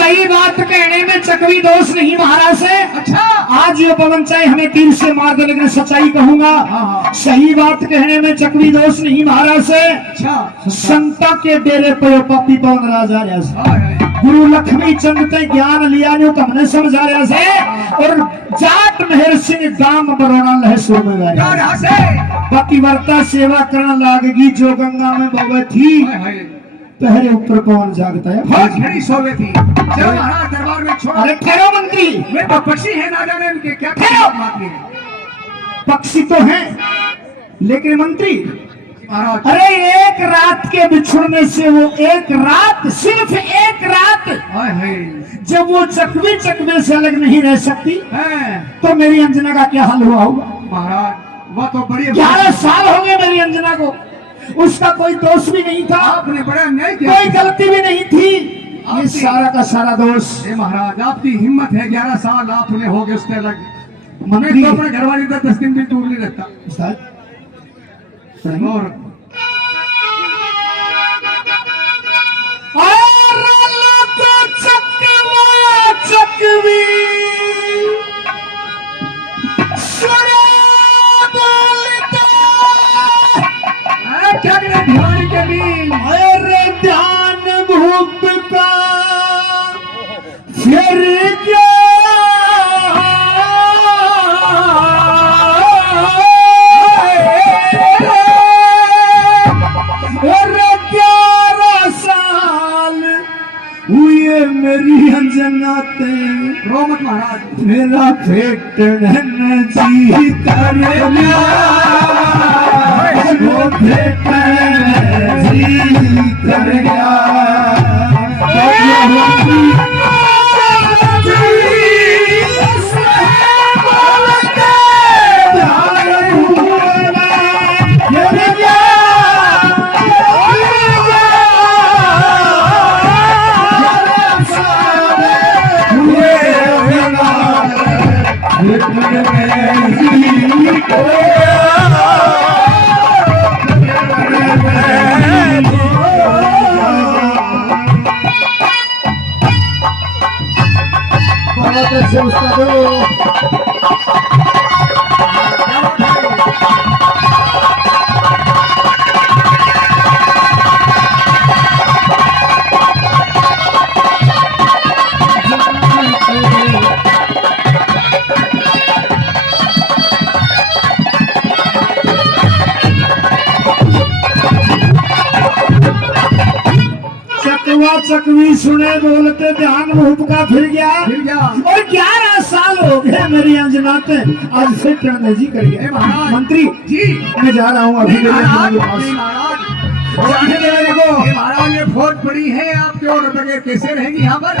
सही बात कहने में चकवी दोष नहीं महाराज से। अच्छा आज ये पवन चाहे हमें तीर से मार दे लेकिन सच्चाई कहूंगा। सही बात कहने में चकवी दोष नहीं महाराज से। अच्छा संता के डेरे पे पापी पवन राजा गुरु लक्ष्मी चंद ते ज्ञान लिया जो तुमने समझा रहा से। और जाट मेहर सिंह गांव बरोड़ा लहसुर में गया पतिव्रता सेवा करने लागेगी जो गंगा में बवे थी पहरे ऊपर कौन जागता है। बहुत घड़ी सोवे थी चलो महाराज दरबार में छोड़ो। अरे ठहरो मंत्री वे तो पक्षी है ना जाने उनके क्या ठहरो। पक्षी तो हैं लेकिन मंत्री महाराज अरे एक रात के बिछुड़ने से वो एक रात सिर्फ एक रात जब वो चकवे चकवे से अलग नहीं रह सकती तो मेरी अंजना का क्या हाल हुआ होगा। महाराज वो तो बड़ी 11 साल हो गए मेरी अंजना को। उसका कोई दोष भी नहीं था। आपने बड़ा न्याय किया। कोई गलती भी नहीं थी। ये सारा का सारा दोष महाराज आपकी हिम्मत है। 11 साल आपने हो गए उससे अलग। मंत्री तो अपने घर वाली 10 दिन भी दूर नहीं रहता। और चकवी क्या करें ध्यान के भी। अरे ध्यान भूप का फिर क्या और 11 साल हुए मेरी अंजना ते रोमत महाराज मेरा फेटन जी कर लिया वो फेटन जी कर गया। से उसका दो चकवी सुने बोलते ध्यान भूप का फिर गया। और 11 साल हो गए मेरी अंजना पे आज से टर्न जी कर गया। मंत्री जी मैं जा रहा हूँ अभी महाराज ये फौज पड़ी है आपके और बगैर कैसे रहेंगी यहाँ पर।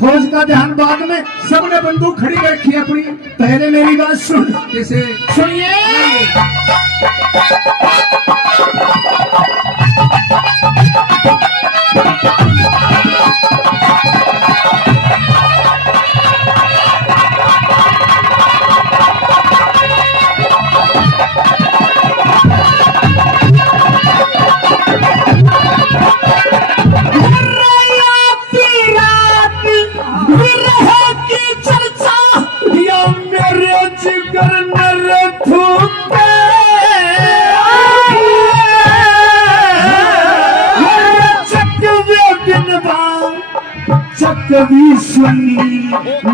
फौज का ध्यान बाद में सबने बंदूक खड़ी कर रखी है अपनी। पहले मेरी बात सुन। कैसे सुनिए कभी सुनी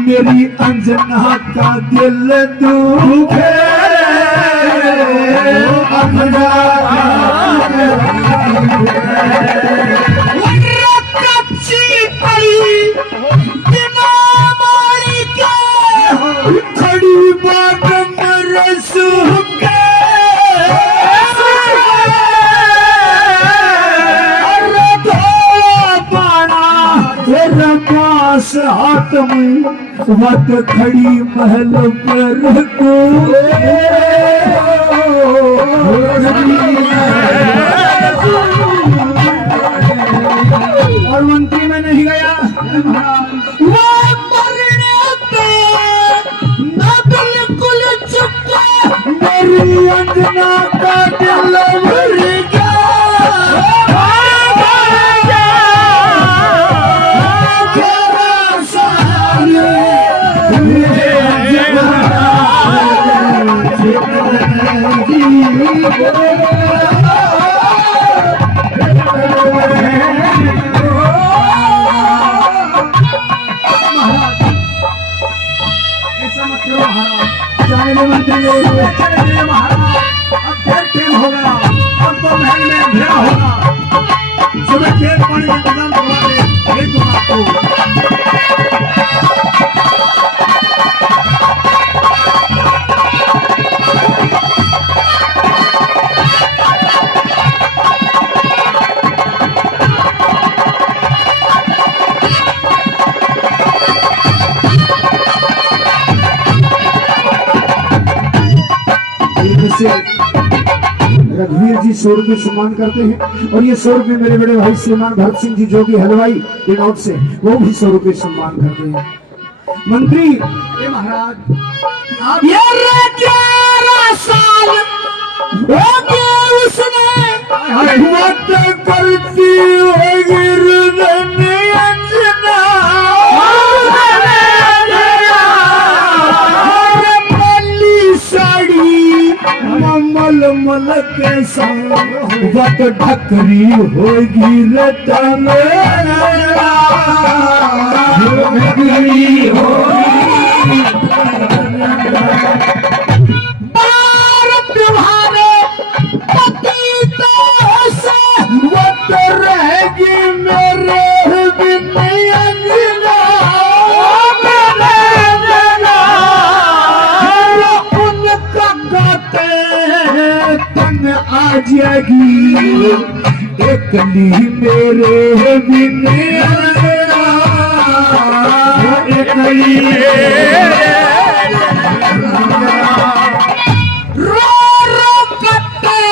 मेरी अंजना का दिल दुखे कच्ची पड़ी बिना मारी के खड़ी बात मेरे सूखे हाथ में वत खड़ी महल पर को और मंत्री में नहीं गया। वो मरने पे न बिल्कुल चुप मेरी अंजना का दिल भर गया। सुबह चले गए महाराज, अब देर टाइम होगा, अब तो महल में अंधेरा होगा। सुबह तेल पानी का इंतजाम करवा दे, भेज दूंगा आपको। रघुवीर जी 100 रुपये सम्मान करते हैं और ये 100 रुपये मेरे बड़े भाई श्रीमान भरत सिंह जी जो कि हलवाई दिनौत से वो भी 100 रुपये सम्मान करते हैं। मंत्री ए महाराज, आप ये 11 साल हो गए उसने मत करती होगी रुदनी अंजना मल मल के संग वत ढकरी होगी रतन ढकरी होगी बार तुम्हारे पति तो से वत रहेगी मेरे बिन अंजना उनका गाते तंग आ जाएगी एकली मेरे बिन एकली रो रो कटे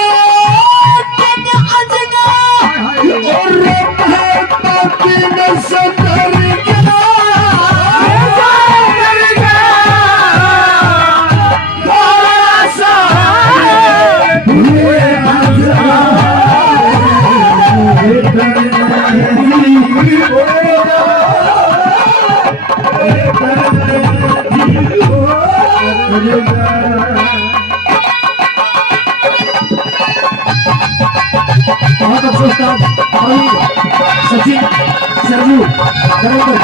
तंग अजना और महबूब न सतर गया बहुत अफसोस था सचिन सरजू धर्मेंद्र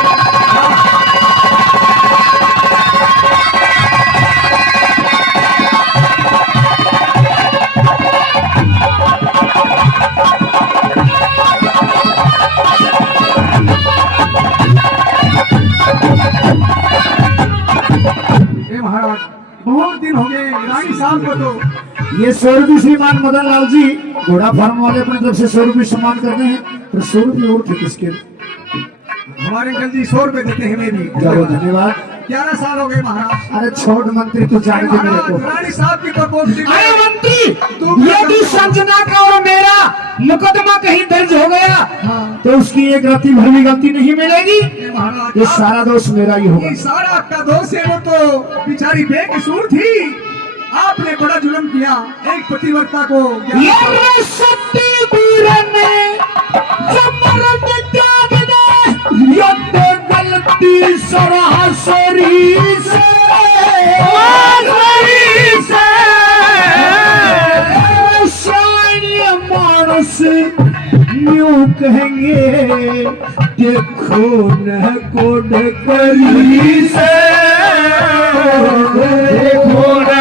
महाराज, बहुत दिन हो गए रानी साहब को तो। ये 100 रुपये श्रीमान मदन लाल जी घोड़ा फार्म वाले अपनी तरफ से 100 रुपये सम्मान करते हैं और 100 रुपये और थे किसके हमारे अंकल जी 100 रुपए देते हैं, हमें भी चलो धन्यवाद। 11 साल हो गए महाराज। अरे छोड़ मंत्री तू जाने दे मेरे महाराज, को। रानी साहब की तो पोस्टिंग अरे मंत्री तू यदि संजना का और मेरा मुकदमा कहीं दर्ज हो गया हाँ। तो उसकी एक रत्ती भर भी गलती नहीं मिलेगी। महाराज, ये सारा दोष मेरा ही होगा। ये सारा आपका दोष है, वो तो बेचारी बेकसूर थी। आपने बड़ा जुल्म किया एक पतिव्रता को। ये सत्य वीर ने जमरद त्याग दे ये तो गलती सरासरी से शान्य मानस न्यू कहेंगे देखो न कोड करी से देखो न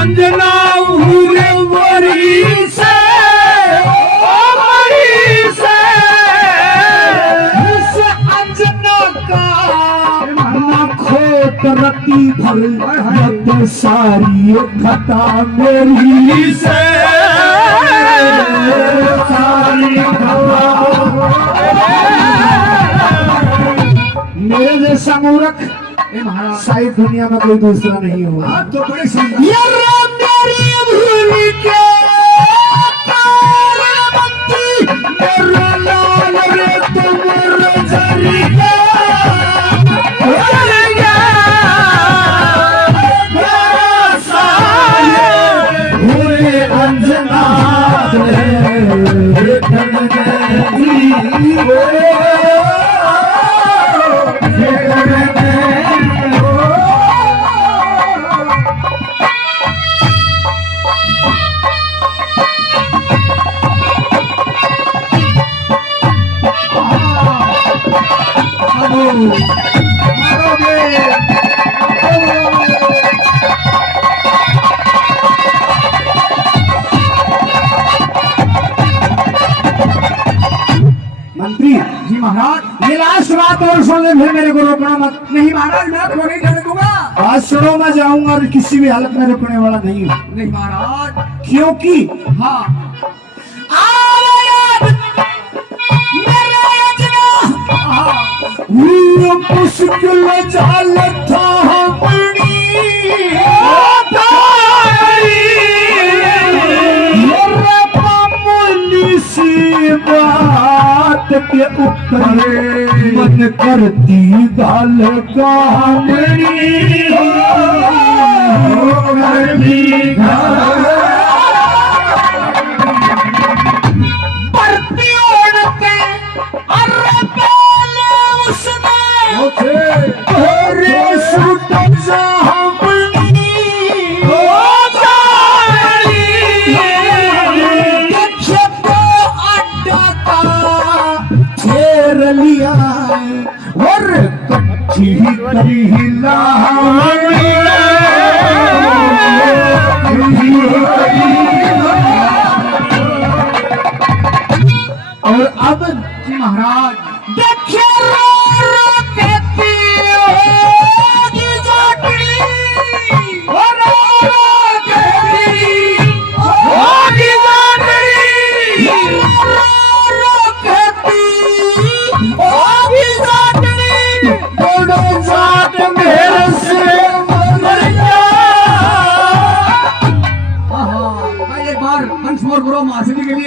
अंजना हुए वरी से अंजना का न खोट रती भर तो सारी खता मेरी से सारी खता मेरे जैसा मूर्ख महाराज, शायद दुनिया में कोई दूसरा नहीं होगा। आप तो बड़े सुंदर। ये मेरी भूल के तारबंदी मेरा लाल रे तुम रजरी का हुए अंजना मारोगे मंत्री जी महाराज। ये लास्ट बात और सुन ले, फिर मेरे को रोकना मत। नहीं महाराज, मैं आपको नहीं जाने दूंगा। बात सुनो, मैं जाऊंगा और किसी भी हालत में रुकने वाला नहीं हूँ, नहीं महाराज। क्योंकि हाँ वो मुश्किल जाल था अपनी, मेरा मामूली सी बात के ऊपर मन करती गाल गाली बढ़ती औरतें लिया और कच्ची करीला और अब जी महाराज। देखिए रो कहती होगी जागरी, रो कहती होगी जागरी, रो कहती होगी जागरी, दोनों जाट मेरे से मर जा। मैं एक बार वंश मोर करो मासिनी के लिए।